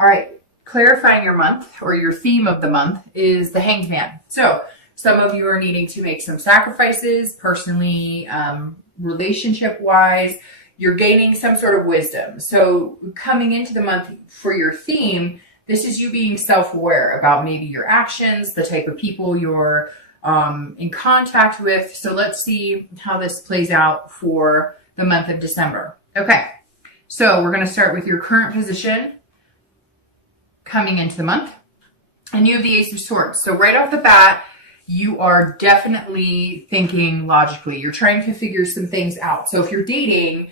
All right, clarifying your month or your theme of the month is the Hanged Man. So some of you are needing to make some sacrifices personally, relationship-wise. You're gaining some sort of wisdom. So coming into the month for your theme, this is you being self-aware about maybe your actions, the type of people you're in contact with. So let's see how this plays out for the month of December. Okay, so we're going to start with your current position coming into the month. And you have the Ace of Swords. So right off the bat, you are definitely thinking logically. You're trying to figure some things out. So if you're dating,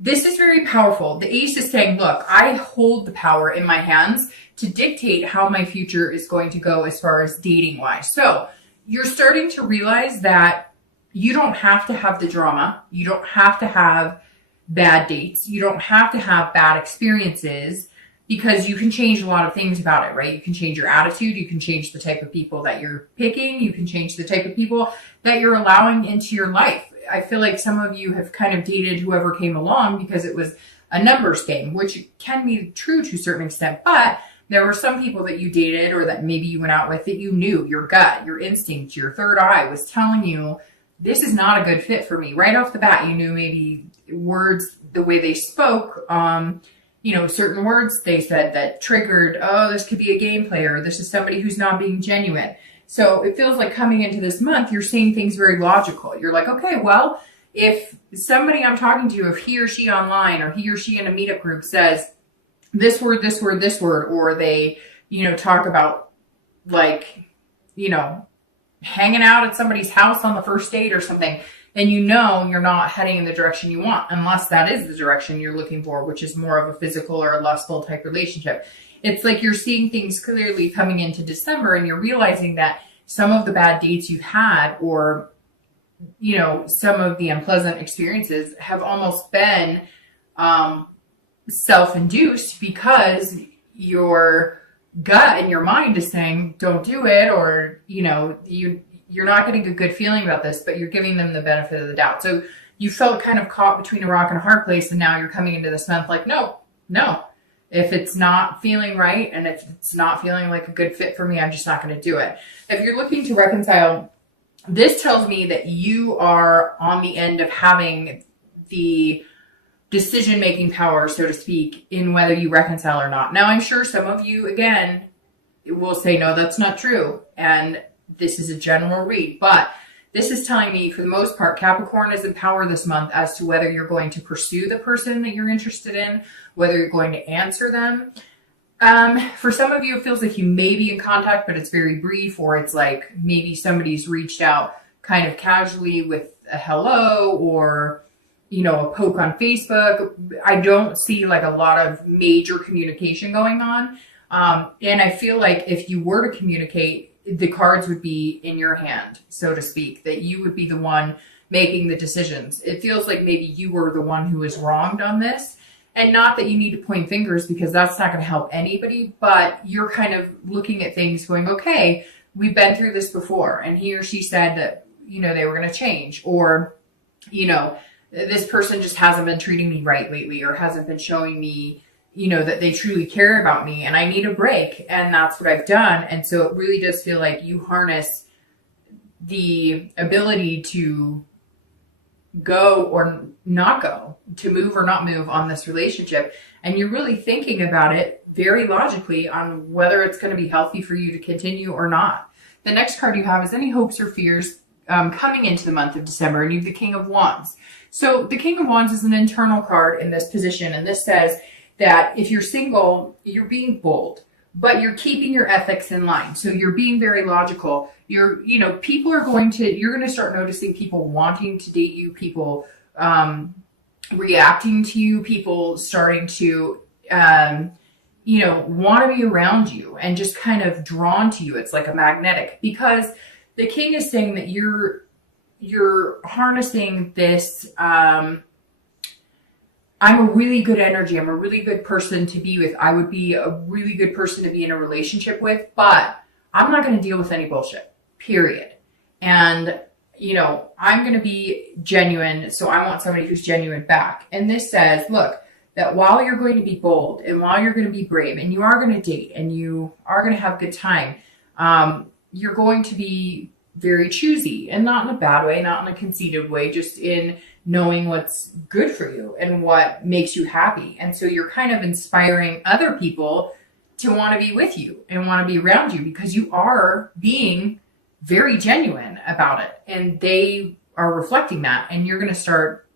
this is very powerful. The Ace is saying, look, I hold the power in my hands to dictate how my future is going to go as far as dating wise. So you're starting to realize that you don't have to have the drama. You don't have to have bad dates. You don't have to have bad experiences, because you can change a lot of things about it, right? You can change your attitude. You can change the type of people that you're picking. You can change the type of people that you're allowing into your life. I feel like some of you have kind of dated whoever came along because it was a numbers game, which can be true to a certain extent. But there were some people that you dated or that maybe you went out with that you knew, your gut, your instinct, your third eye was telling you, this is not a good fit for me. Right off the bat, you knew maybe words, the way they spoke, certain words they said that triggered, oh, this could be a game player. This is somebody who's not being genuine. So it feels like coming into this month, you're seeing things very logical. You're like, okay, well, if somebody I'm talking to, if he or she online or he or she in a meetup group says this word, this word, this word, or they, talk about hanging out at somebody's house on the first date or something, then you're not heading in the direction you want, unless that is the direction you're looking for, which is more of a physical or a lustful type relationship. It's like you're seeing things clearly coming into December, and you're realizing that some of the bad dates you've had, or, some of the unpleasant experiences have almost been self-induced, because your gut and your mind is saying, don't do it, or, you're not getting a good feeling about this, but you're giving them the benefit of the doubt. So you felt kind of caught between a rock and a hard place, and now you're coming into this month like, no. If it's not feeling right, and if it's not feeling like a good fit for me, I'm just not going to do it. If you're looking to reconcile, this tells me that you are on the end of having the decision-making power, so to speak, in whether you reconcile or not. Now, I'm sure some of you, again, will say, no, that's not true. And this is a general read, but this is telling me, for the most part, Capricorn is in power this month as to whether you're going to pursue the person that you're interested in, whether you're going to answer them. For some of you, it feels like you may be in contact, but it's very brief, or it's like maybe somebody's reached out kind of casually with a hello, or, a poke on Facebook. I don't see like a lot of major communication going on. And I feel like if you were to communicate, the cards would be in your hand, so to speak, that you would be the one making the decisions. It feels like maybe you were the one who was wronged on this, and not that you need to point fingers, because that's not going to help anybody, but you're kind of looking at things going, okay, we've been through this before, and he or she said that, they were going to change, or, this person just hasn't been treating me right lately, or hasn't been showing me that they truly care about me, and I need a break. And that's what I've done. And so it really does feel like you harness the ability to go or not go, to move or not move on this relationship. And you're really thinking about it very logically on whether it's going to be healthy for you to continue or not. The next card you have is any hopes or fears coming into the month of December, and you have the King of Wands. So the King of Wands is an internal card in this position, and this says that if you're single, you're being bold, but you're keeping your ethics in line. So you're being very logical. You're going to start noticing people wanting to date you, people reacting to you, people starting to, want to be around you and just kind of drawn to you. It's like a magnetic, because the king is saying that you're harnessing this, I'm a really good energy. I'm a really good person to be with. I would be a really good person to be in a relationship with, but I'm not going to deal with any bullshit, period. And, I'm going to be genuine. So I want somebody who's genuine back. And this says, look, that while you're going to be bold and while you're going to be brave and you are going to date and you are going to have a good time, you're going to be very choosy, and not in a bad way, not in a conceited way, just in knowing what's good for you and what makes you happy. And so you're kind of inspiring other people to want to be with you and want to be around you because you are being very genuine about it. And they are reflecting that. And you're going to start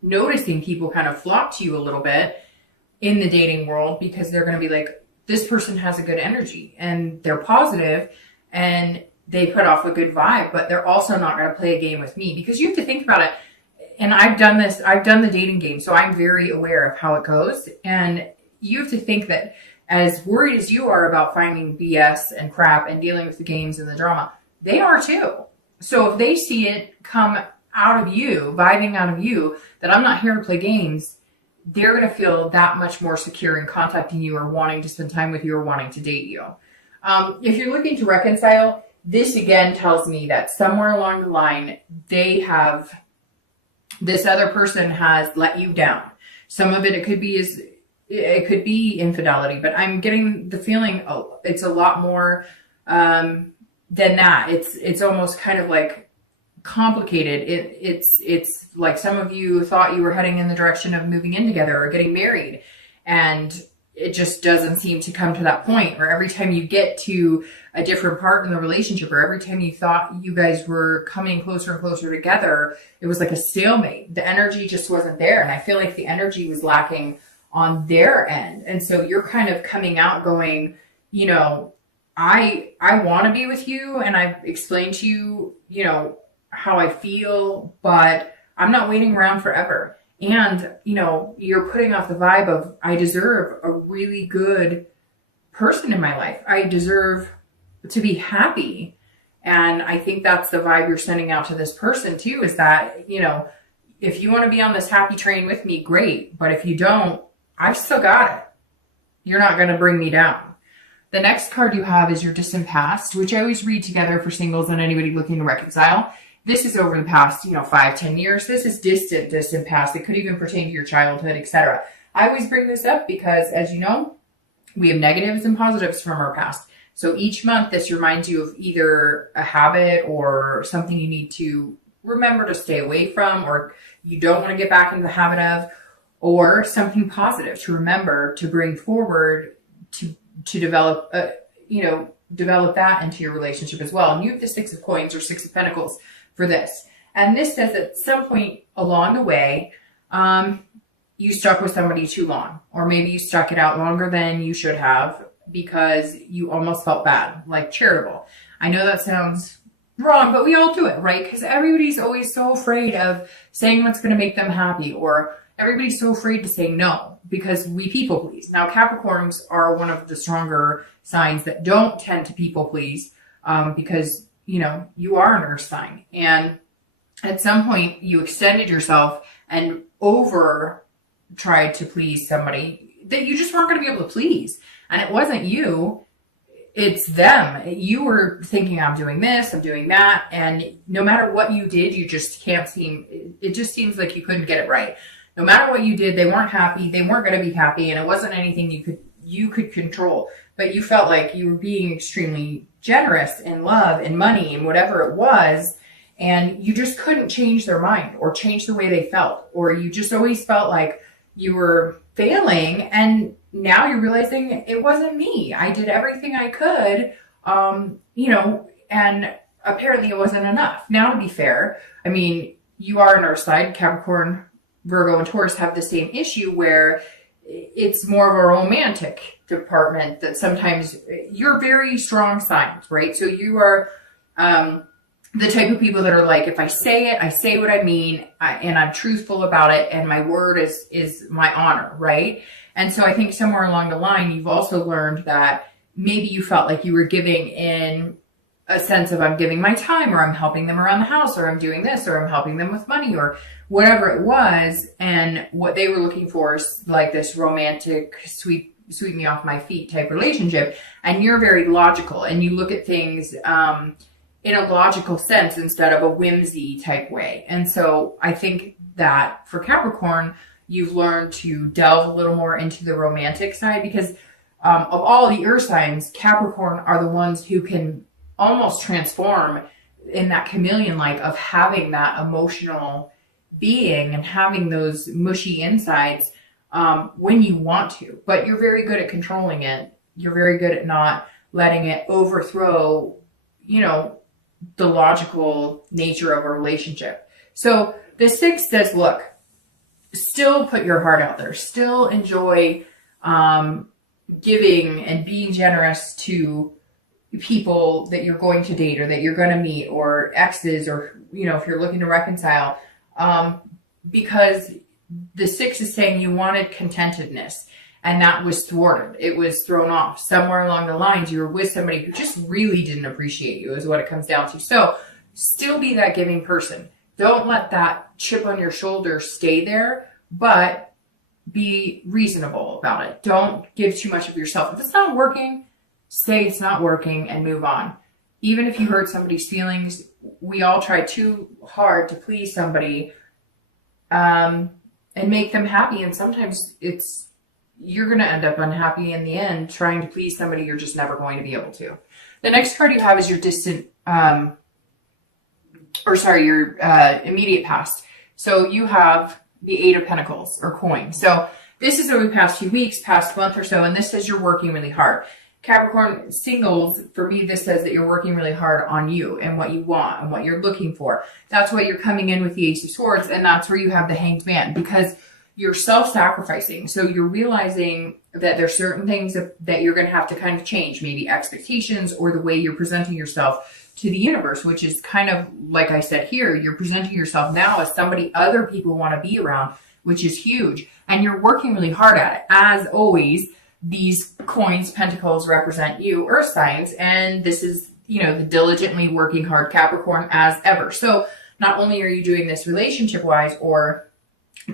noticing people kind of flock to you a little bit in the dating world because they're going to be like, this person has a good energy and they're positive and they put off a good vibe, but they're also not going to play a game with me. Because you have to think about it. And I've done the dating game, so I'm very aware of how it goes. And you have to think that as worried as you are about finding BS and crap and dealing with the games and the drama, they are too. So if they see it come out of you, vibing out of you, that I'm not here to play games, they're going to feel that much more secure in contacting you or wanting to spend time with you or wanting to date you. If you're looking to reconcile, this again tells me that somewhere along the line, this other person has let you down. Some of it could be infidelity, but I'm getting the feeling it's a lot more than that. It's almost kind of like complicated. It's like some of you thought you were heading in the direction of moving in together or getting married, and it just doesn't seem to come to that point. Or every time you get to a different part in the relationship, or every time you thought you guys were coming closer and closer together, it was like a stalemate. The energy just wasn't there. And I feel like the energy was lacking on their end. And so you're kind of coming out going, you know, I want to be with you. And I've explained to you, you know, how I feel, but I'm not waiting around forever. And, you know, you're putting off the vibe of, I deserve a really good person in my life. I deserve to be happy. And I think that's the vibe you're sending out to this person too, is that, you know, if you want to be on this happy train with me, great. But if you don't, I've still got it. You're not going to bring me down. The next card you have is your distant past, which I always read together for singles and anybody looking to reconcile. This is over the past, 5-10 years. This is distant past. It could even pertain to your childhood, etc. I always bring this up because, as you know, we have negatives and positives from our past. So each month, this reminds you of either a habit or something you need to remember to stay away from, or you don't want to get back into the habit of, or something positive to remember to bring forward to develop, develop that into your relationship as well. And you have the 6 of Coins or 6 of Pentacles for this. And this says at some point along the way, you stuck with somebody too long, or maybe you stuck it out longer than you should have because you almost felt bad, like charitable. I know that sounds wrong, but we all do it, right? Because everybody's always so afraid of saying what's going to make them happy, or everybody's so afraid to say no because we people please. Now, Capricorns are one of the stronger signs that don't tend to people please because, you are an earth sign. And at some point you extended yourself and over tried to please somebody that you just weren't going to be able to please. And it wasn't you, it's them. You were thinking, I'm doing this, I'm doing that. And no matter what you did, you just it just seems like you couldn't get it right. No matter what you did, they weren't happy. They weren't going to be happy. And it wasn't anything you could control, but you felt like you were being extremely generous in love and money and whatever it was. And you just couldn't change their mind or change the way they felt, or you just always felt like you were failing. And now you're realizing it wasn't me. I did everything I could, and apparently it wasn't enough. Now, to be fair, I mean, you are an earth sign. Capricorn, Virgo, and Taurus have the same issue where it's more of a romantic department that sometimes you're very strong signs, right? So you are the type of people that are like, if I say it, I say what I mean, and I'm truthful about it, and my word is my honor, right? And so I think somewhere along the line, you've also learned that maybe you felt like you were giving in a sense of, I'm giving my time, or I'm helping them around the house, or I'm doing this, or I'm helping them with money, or whatever it was. And what they were looking for is like this romantic, sweep me off my feet type relationship. And you're very logical, and you look at things in a logical sense instead of a whimsy type way. And so I think that for Capricorn, You've learned to delve a little more into the romantic side because of all the earth signs, Capricorn are the ones who can almost transform in that chameleon-like of having that emotional being and having those mushy insides when you want to. But you're very good at controlling it. You're very good at not letting it overthrow, the logical nature of a relationship. So the 6 says, look, still put your heart out there. Still enjoy giving and being generous to people that you're going to date or that you're going to meet or exes or, if you're looking to reconcile. Because the 6 is saying you wanted contentedness and that was thwarted. It was thrown off. Somewhere along the lines, you were with somebody who just really didn't appreciate you is what it comes down to. So still be that giving person. Don't let that chip on your shoulder stay there, but be reasonable about it. Don't give too much of yourself. If it's not working, say it's not working and move on. Even if you hurt somebody's feelings, we all try too hard to please somebody and make them happy. And sometimes you're going to end up unhappy in the end trying to please somebody you're just never going to be able to. The next card you have is your your immediate past. So you have the 8 of Pentacles or coin. So this is over the past few weeks, past month or so, and this says you're working really hard. Capricorn singles, for me, this says that you're working really hard on you and what you want and what you're looking for. That's why you're coming in with the Ace of Swords, and that's where you have the Hanged Man, because you're self-sacrificing. So you're realizing that there's certain things that you're going to have to kind of change, maybe expectations or the way you're presenting yourself to the universe, which is kind of, like I said here, you're presenting yourself now as somebody other people want to be around, which is huge. And you're working really hard at it. As always, these coins, pentacles, represent you, earth signs, and this is, the diligently working hard Capricorn as ever. So not only are you doing this relationship-wise or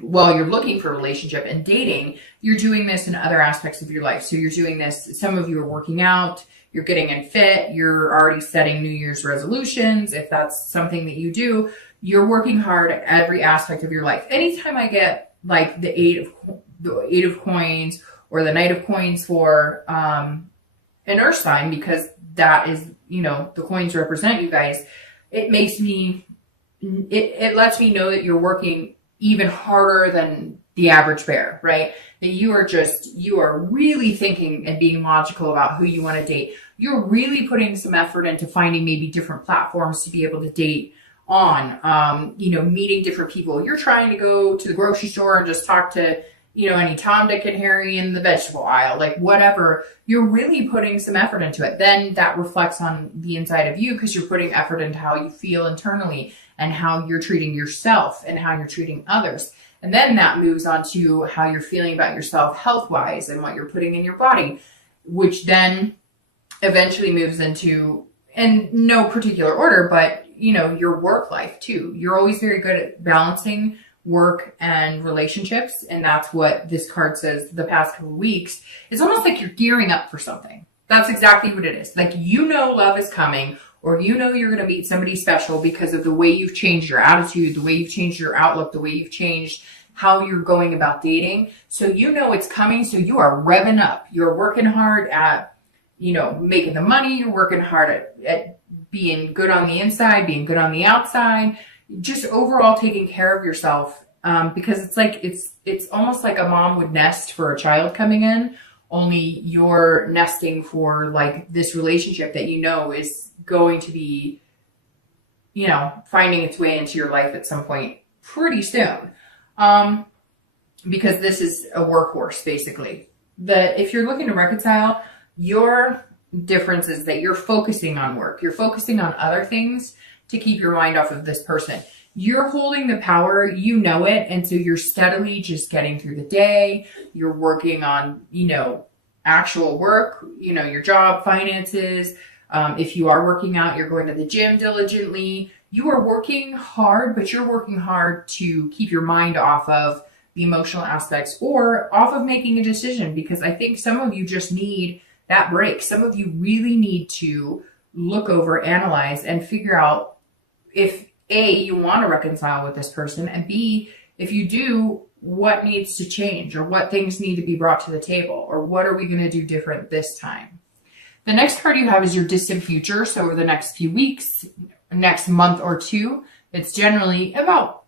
while you're looking for a relationship and dating, you're doing this in other aspects of your life. So you're doing this, some of you are working out, you're getting in fit, you're already setting New Year's resolutions. If that's something that you do, you're working hard at every aspect of your life. Anytime I get like the eight of coins or the Knight of Coins for an earth sign, because that is, the coins represent you guys, it makes me, it lets me know that you're working even harder than the average bear, right? That you are really thinking and being logical about who you want to date. You're really putting some effort into finding maybe different platforms to be able to date on, meeting different people. You're trying to go to the grocery store and just talk to, any Tom, Dick, and Harry in the vegetable aisle, like whatever. You're really putting some effort into it. Then that reflects on the inside of you because you're putting effort into how you feel internally and how you're treating yourself and how you're treating others. And then that moves on to how you're feeling about yourself health-wise and what you're putting in your body, which then eventually moves into, in no particular order, but, your work life too. You're always very good at balancing work and relationships. And that's what this card says the past couple of weeks. It's almost like you're gearing up for something. That's exactly what it is. Like, love is coming, or you're going to meet somebody special because of the way you've changed your attitude, the way you've changed your outlook, the way you've changed how you're going about dating. So it's coming. So you are revving up. You're working hard at, making the money. You're working hard at being good on the inside, being good on the outside, just overall taking care of yourself. Because it's almost like a mom would nest for a child coming in, only you're nesting for like this relationship that is going to be, finding its way into your life at some point pretty soon. Because this is a workhorse, basically. If you're looking to reconcile, your difference is that you're focusing on work. You're focusing on other things to keep your mind off of this person. You're holding the power, it, and so you're steadily just getting through the day. You're working on, actual work, your job, finances. If you are working out, you're going to the gym diligently. You are working hard, but you're working hard to keep your mind off of the emotional aspects or off of making a decision, because I think some of you just need that break. Some of you really need to look over, analyze, and figure out if A, you want to reconcile with this person, and B, if you do, what needs to change, or what things need to be brought to the table, or what are we going to do different this time. The next card you have is your distant future. So over the next few weeks, next month or two, it's generally about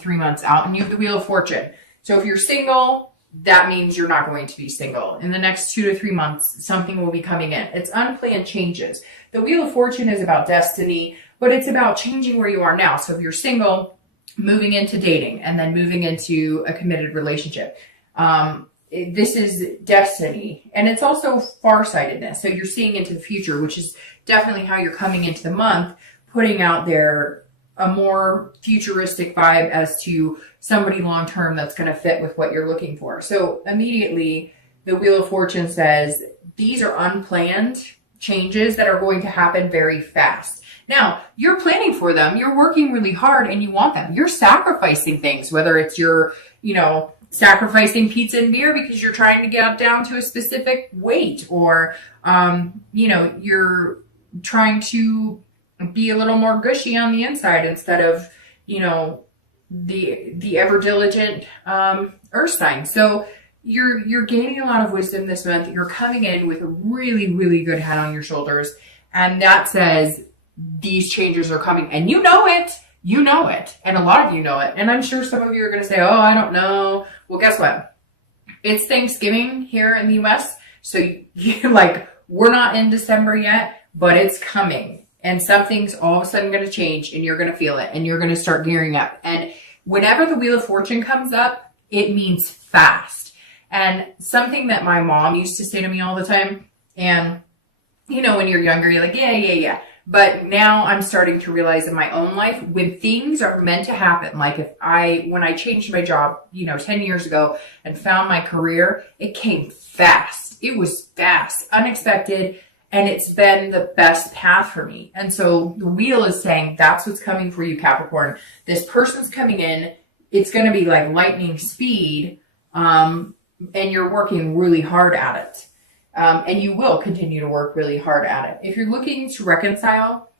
3 months out, and you have the Wheel of Fortune. So if you're single, that means you're not going to be single. In the next 2 to 3 months, something will be coming in. It's unplanned changes. The Wheel of Fortune is about destiny, but it's about changing where you are now. So if you're single, moving into dating, and then moving into a committed relationship. This is destiny, and it's also farsightedness. So you're seeing into the future, which is definitely how you're coming into the month, putting out there a more futuristic vibe as to somebody long-term that's going to fit with what you're looking for. So immediately the Wheel of Fortune says these are unplanned changes that are going to happen very fast. Now, you're planning for them, you're working really hard, and you want them. You're sacrificing things, whether it's your, sacrificing pizza and beer because you're trying to get down to a specific weight, or, you're trying to be a little more gushy on the inside instead of, the ever diligent earth sign. So you're gaining a lot of wisdom this month. You're coming in with a really, really good head on your shoulders. And that says these changes are coming, and you know it. And a lot of you know it. And I'm sure some of you are going to say, oh, I don't know. Well, guess what? It's Thanksgiving here in the US. So we're not in December yet, but it's coming. And something's all of a sudden going to change, and you're going to feel it, and you're going to start gearing up. And whenever the Wheel of Fortune comes up, it means fast. And something that my mom used to say to me all the time, and when you're younger, you're like, yeah. But now I'm starting to realize in my own life, when things are meant to happen, like when I changed my job, 10 years ago and found my career, it came fast. It was fast, unexpected, and it's been the best path for me. And so the wheel is saying that's what's coming for you, Capricorn. This person's coming in. It's going to be like lightning speed, and you're working really hard at it. And you will continue to work really hard at it. If you're looking to reconcile,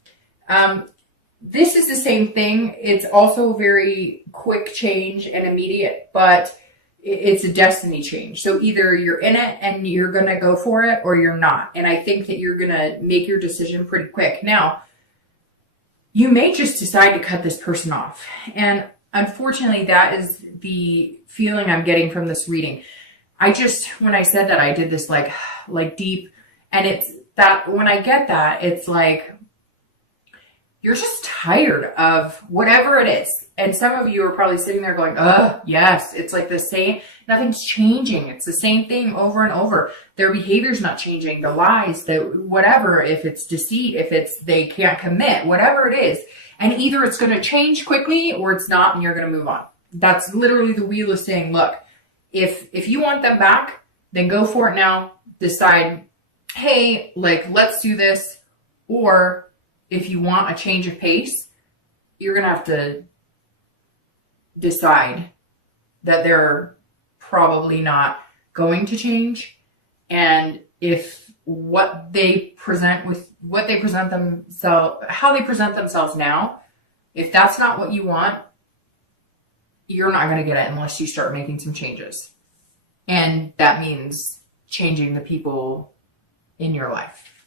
this is the same thing. It's also very quick change and immediate, but it's a destiny change. So either you're in it and you're going to go for it, or you're not. And I think that you're going to make your decision pretty quick. Now, you may just decide to cut this person off. And unfortunately, that is the feeling I'm getting from this reading. When I said that, I did this like deep, and it's that when I get that, it's like, you're just tired of whatever it is. And some of you are probably sitting there going, yes, it's like the same, nothing's changing. It's the same thing over and over. Their behavior's not changing, the lies, the whatever, if it's deceit, if it's, they can't commit, whatever it is. And either it's going to change quickly or it's not, and you're going to move on. That's literally the wheel is saying, look, if you want them back, then go for it now. Decide, hey, let's do this. Or if you want a change of pace, you're going to have to decide that they're probably not going to change. And if how they present themselves now, if that's not what you want, you're not going to get it unless you start making some changes. And that means changing the people in your life.